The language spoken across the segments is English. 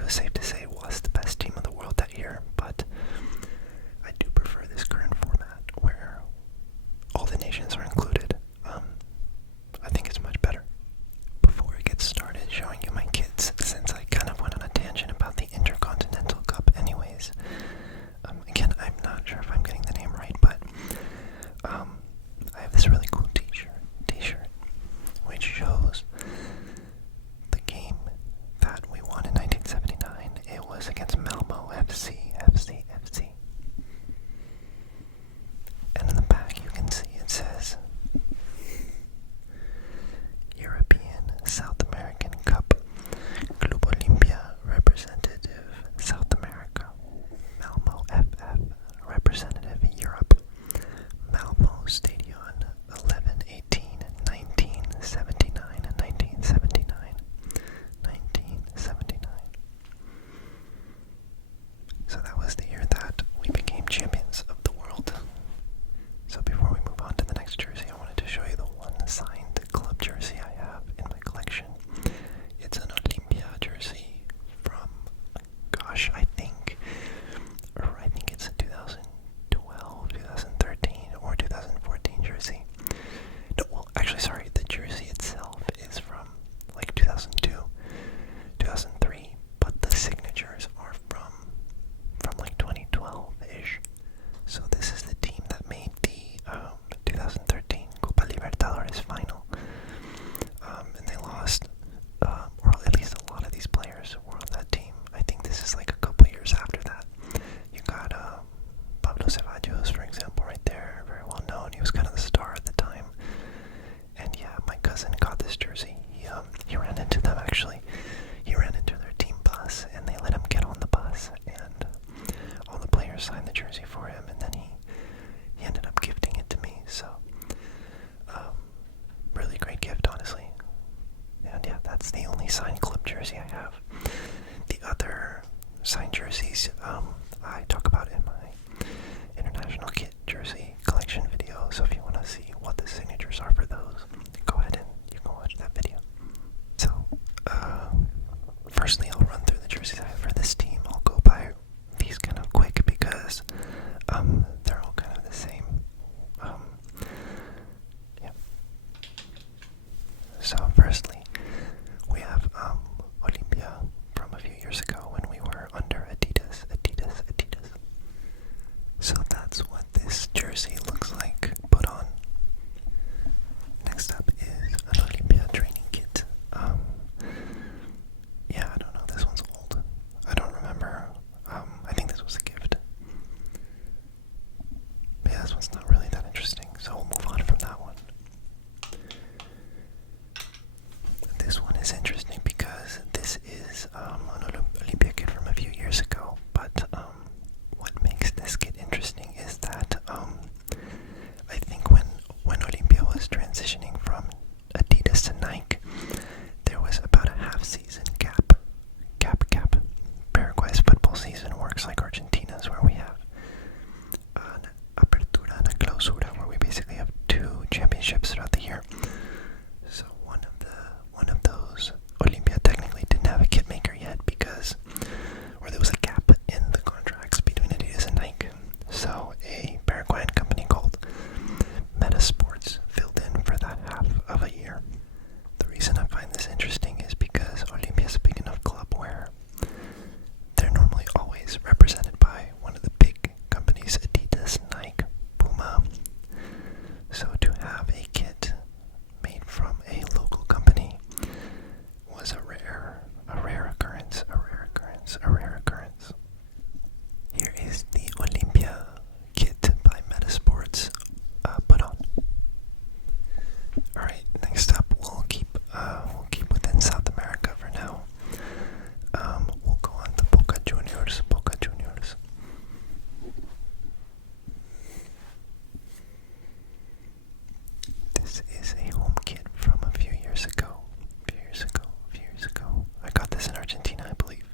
it was safe to say it was the best team in the world that year, but I do prefer this current format where all the nations are included. I think it's much better. Before I get started showing you my kits, since I kind of went on a tangent about the Intercontinental Cup anyways, again, I'm not sure if I'm getting the name right, but I have this really cool t-shirt, which shows the game that we won in 1979. It was against Malmo FC. And in the back you can see it says European South American Cup, Club Olympia, representative South America, Malmo FF, representative Europe, Malmo Stadion, 11, 18, 1979, 1979, 1979. So that was the year that we became champions of the world. So before we move on to the next jersey, I wanted to show you the one signed club jersey I have in my collection. It's an Olympia jersey from, gosh, I think it's a 2012, 2013, or 2014 jersey. No, well, actually, sorry, the jersey itself is from like 2002, 2003, but the signatures are from like 2012-ish. So this is the team that made the 2013 Copa Libertadores final. And they lost, or at least a lot of these players were on that team. I think this is like a couple years after that. You got Pablo Ceballos, for example, right there, very well known. He was kind of the star at the time. And yeah, my cousin got this jersey. He ran into them, actually. He ran into their team bus, and they let him get on the bus, and all the players signed the jersey for him, and then he ended up gifting it to me. So really great gift, honestly. And yeah, that's the only signed club jersey I have. The other signed jerseys I talk about in my international kit jersey collection video, so if you want to see what the signatures are for those, go ahead and you can watch that video. So firstly, I'll run through the jerseys I have for this team. I'll go by these kind of quick because they're all kind of the same. Yeah. So firstly, we have Olympia from a few years ago when we were under Adidas. So that's what this jersey looks like put on. Next up is an Olympia training kit. Yeah, I don't know, this one's old. I don't remember. I think this was a gift. But yeah, this one's not really that interesting, so we'll move on from that one. This one is interesting because this is an Olympia kit from a few years ago, but what makes this kit interesting is that I think when Olympia was transitioning from Adidas to Nike, there was about a half season gap. Paraguay's football season works like Argentina's, where we have an apertura and a clausura, where we basically have two championships throughout the year. So one of those, Olympia technically didn't have a kit maker yet or there was a gap in the contracts between Adidas and Nike. So a Paraguayan company called Metasports filled in for that half of a year. The reason I find this interesting is because Olympia is a big enough club where they're normally always represented by one of the big companies, Adidas, Nike, Puma. So to have a kit made from a local company was a rare occurrence. Here is the Olympia kit by Metasports put on. Alright, next up we'll keep within South America for now. We'll go on to Boca Juniors. This is a home kit from a few years ago. I got this in Argentina, I believe.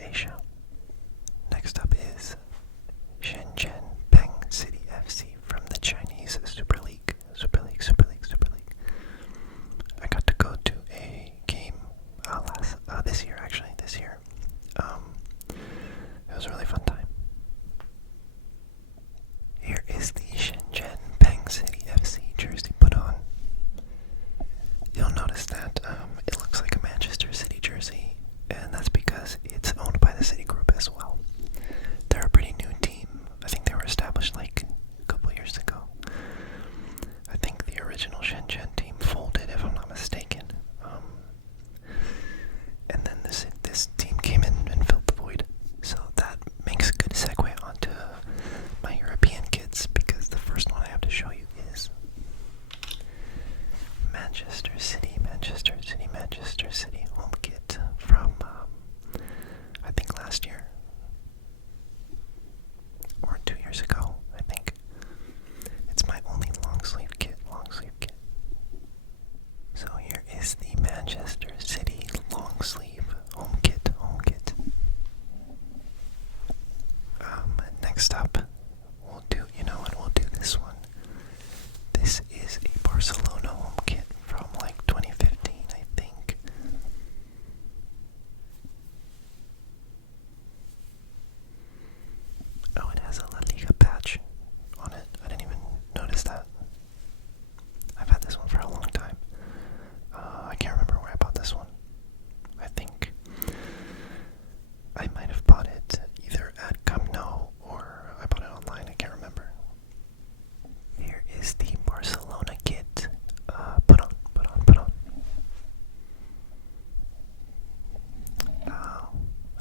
Asia. Next up is Shenzhen Peng City FC from the Chinese Super League. I got to go to a game this year. It was a really fun time. Here is the Shenzhen Peng City FC jersey put on. You'll notice that it looks like a Manchester City jersey, and that's because it's owned by the City Group as well. They're a pretty new team. I think they were established like a couple years ago. I think the original Shenzhen team folded, if I'm not mistaken. And then this team came in and filled the void. So that makes a good segue onto my European kits, because the first one I have to show you is Manchester City home kit from, I think last year, or 2 years ago, I think. It's my only long sleeve kit. So here is the Manchester City long sleeve home kit. Next up, we'll do this one. This is a Barcelona home kit from like 2015, I think. Oh, it has a La Liga patch on it. I didn't even notice that. I've had this one for a long time. I can't remember where I bought this one. I think I might have bought it either at Camp Nou or I bought it online. I can't remember. Here is the Barcelona kit. Put on.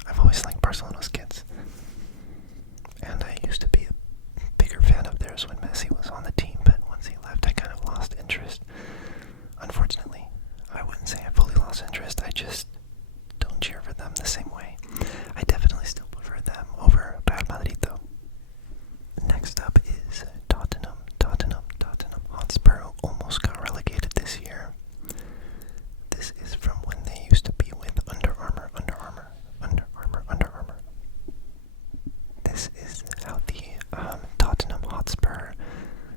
I've always liked Barcelona's kits, and I used to be a bigger fan of theirs when Messi was on the team, but once he left I kind of lost interest. Unfortunately, I wouldn't say I fully lost interest, I just don't cheer for them the same way. I definitely still prefer them over Real Madrid though. Next up is Tottenham Hotspur almost got relegated this year. This is from when they used to be with Under Armour. This is how the Tottenham Hotspur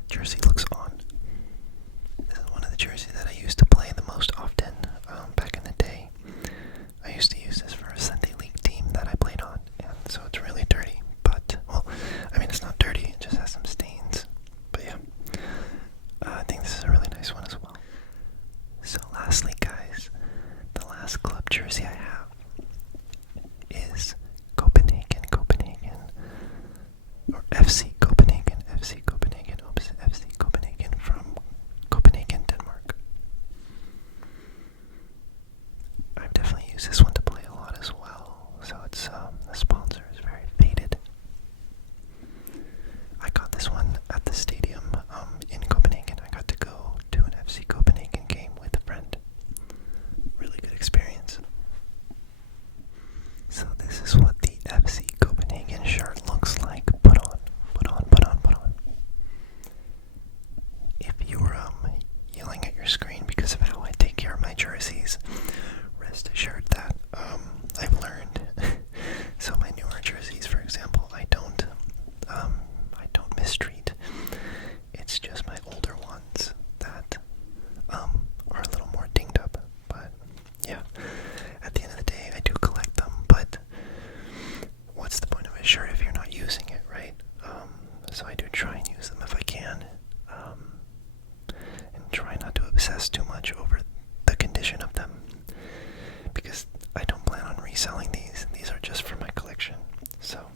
jersey looks on. This is one of the jerseys that I used to play the most often back in the day. I used to use this for a Sunday league team that I played on, and so it's really dirty. But, well, I mean, it's not dirty, it just has some stains. But yeah, I think this is a really nice one as well. So lastly, guys, the last club jersey I have is Copenhagen, or FC Copenhagen from Copenhagen, Denmark. I've definitely used this one to play a lot as well, so it's, the sponsor is very faded. I got this one at the stadium, in Copenhagen. I got to go to an FC Copenhagen game with a friend. Really good experience. So this is what the FC Copenhagen shirt looks like. Put on. If you're yelling at your screen because of how I take care of my jerseys, rest assured that I've learned. So my newer jerseys, for example, I don't mistreat. It's just my older ones that are a little more dinged up. But yeah, at the end of the day, I do collect them. But what's the point of a shirt if you're not using it, right? So I do try and use them if I can, and try not to obsess too much over the condition of them, because I don't plan on reselling these. These are just for my collection. So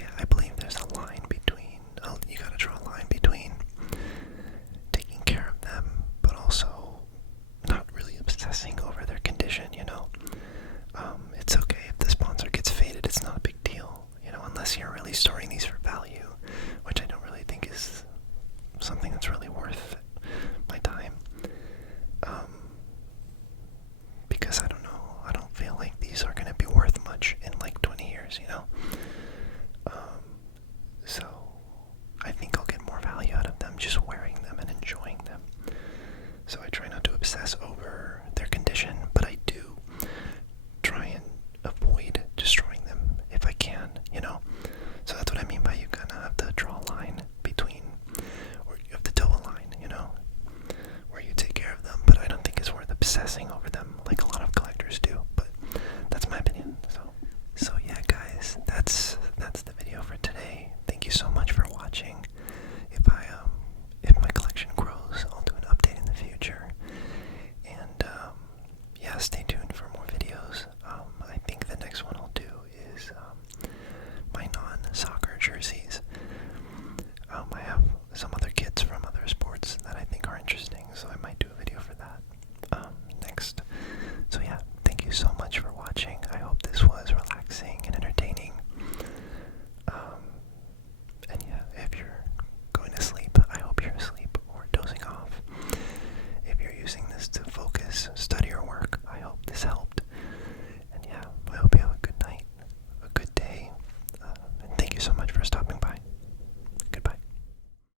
yeah, I believe there's a line between, you gotta draw a line between taking care of them, but also not really obsessing over their condition, you know? It's okay if the sponsor gets faded, it's not a big deal, you know, unless you're really storing these for value, which I don't really think is something that's really worth my time. Because I don't feel like these are going to be worth much interesting, so I might